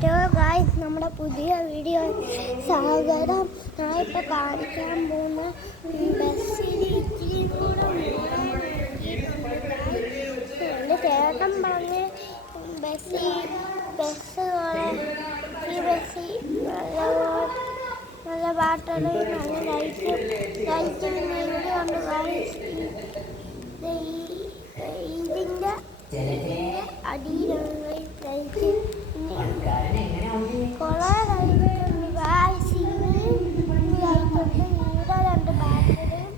Hello guys, നമ്മുടെ പുതിയ video സ്വാഗതം. ഞാൻ ഇപ്പോൾ കാണിക്കാൻ പോകുന്ന ബസ്സിൽ ഇച്ചിരി കൂടെ എൻ്റെ ചേട്ടൻ പറഞ്ഞ് ബസ്സിൽ ഈ ബസ്സിൽ നല്ല പാട്ടുകൾ നല്ല ലൈറ്റ് പിന്നെ ഇവിടെ ഉണ്ട് ഗായ്സ്. ഇതിൻ്റെ അടിയിലുള്ള ലൈറ്റ് കുറെ ലൈറ്റുണ്ട് ഗായ്സ്. ലൈറ്റുണ്ട്, ഇവിടെ രണ്ട് ബാറ്ററിയും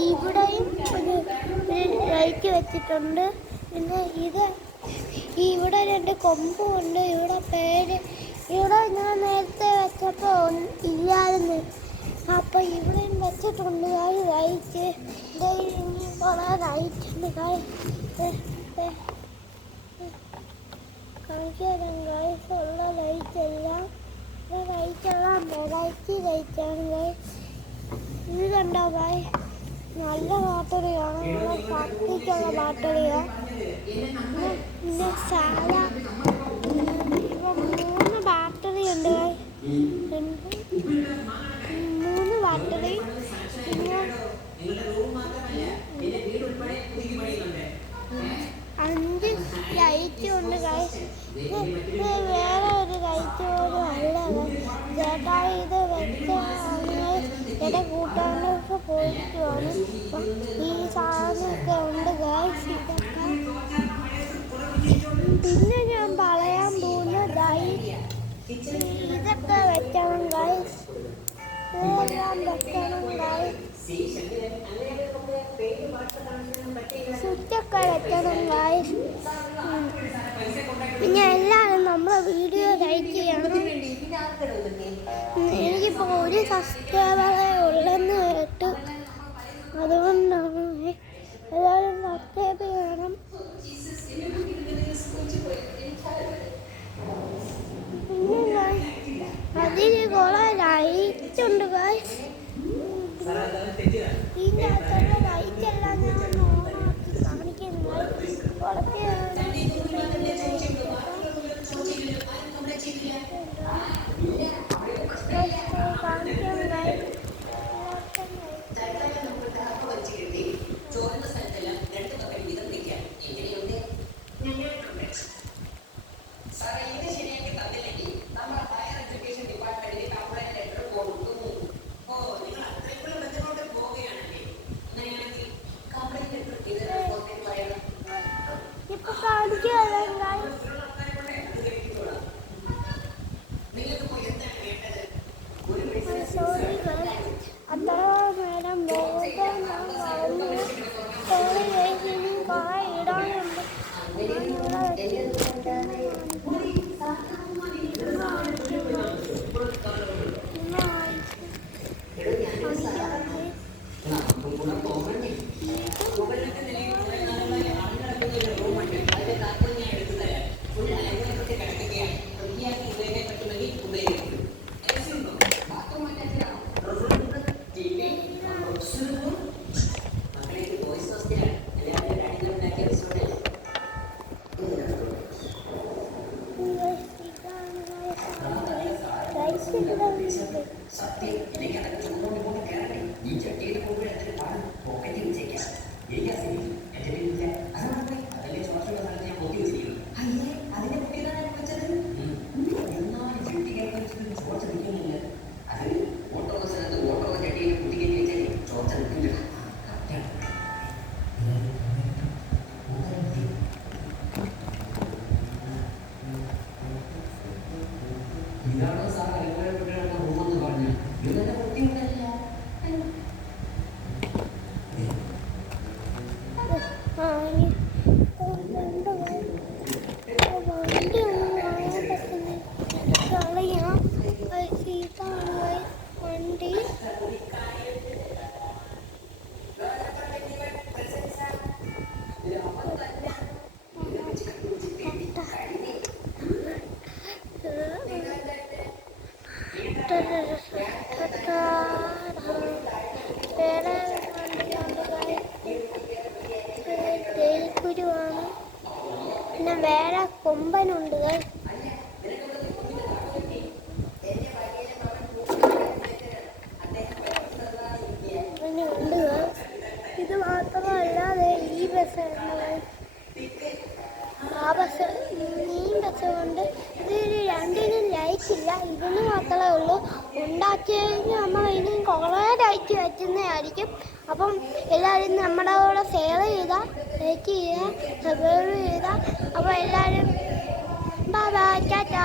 ഇവിടെയും ഒരു ലൈറ്റ് വെച്ചിട്ടുണ്ട്. പിന്നെ ഇവിടെ രണ്ട് കൊമ്പുണ്ട്. ഇവിടെ ഞാൻ നേരത്തെ വെച്ചപ്പോൾ ഇല്ലായിരുന്നു, അപ്പോൾ ഇവിടെയും വെച്ചിട്ടുണ്ട് ലൈറ്റ്. ഇനി കുറെ ലൈറ്റ് ഉണ്ട് കാണിക്കാൻ ഗായ്സ്. ഉള്ള ലൈറ്റെല്ലാം വെറൈറ്റി ലൈറ്റാണ് ഗായ്സ്. ഇത് കണ്ടോ ഗായ്സ്, നല്ല ബാറ്ററിയാണ്, നല്ല ശക്തിക്കുള്ള ബാറ്ററിയാണ്. പിന്നെ മൂന്ന് ബാറ്ററി ഉണ്ട് ഗായ്സ്, മൂന്ന് ബാറ്ററി. പിന്നെ 5 ലൈറ്റ് ഉണ്ട് ഗായ്സ്. വേറെ ഒരു ലൈറ്റ് പോലും അല്ല ചേട്ടാ. ഇത് വെച്ച എൻ്റെ കൂട്ടുകാരനൊക്കെ പോയിട്ട് വരും. ഈ സാധനമൊക്കെ ഉണ്ട് ഗായ്സ്. പിന്നെ ഞാൻ പറയാൻ പോകുന്ന ഇതൊക്കെ വെക്കണം ഗായ്സ്. ഇതെല്ലാം വെക്കണം ഗായ്സ്. സ്വിച്ചൊക്കെ വെക്കണം ഗായ്സ്. പിന്നെ എല്ലാവരും നമ്മളെ വീഡിയോ ലൈക്ക് ചെയ്യണം. എനിക്കിപ്പോൾ ഒരു സബ്സ്ക്രൈബറേ ഉള്ളെന്ന് കേട്ടു, അതുകൊണ്ടാണ് എല്ലാവരും സബ്സ്ക്രൈബ് ചെയ്യണം. പിന്നെ അതിൽ കുറെ ലൈറ്റ് ഉണ്ട് ഗായ്സ്. ഇതിൻ്റെ അകത്തുള്ള ലൈറ്റെല്ലാം ഞാൻ ഓണാക്കി കാണിക്കുന്നു. കുറച്ച് വേറെ കൊമ്പനുണ്ട്. ഉണ്ട്. ഇത് മാത്രമല്ലാതെ ഈ ബസ് ആ ബസ് ഈ ബസ് കൊണ്ട് ഇത് രണ്ടിനും ലൈറ്റ് ഇല്ല. ഇതിന് മാത്രമേ ഉള്ളൂ. ഉണ്ടാക്കിയതിന് നമ്മൾ ഇനിയും കുറേ ലൈറ്റ് വെക്കുന്നതായിരിക്കും. അപ്പം എല്ലാവരും നമ്മുടെ കൂടെ ഷെയർ ചെയ്താൽ ലൈക്ക് ചെയ്യുക, സബ്സ്ക്രൈബ് ചെയ്യുക. അപ്പോൾ എല്ലാവരും ബൈ ബൈ, ടാറ്റാ.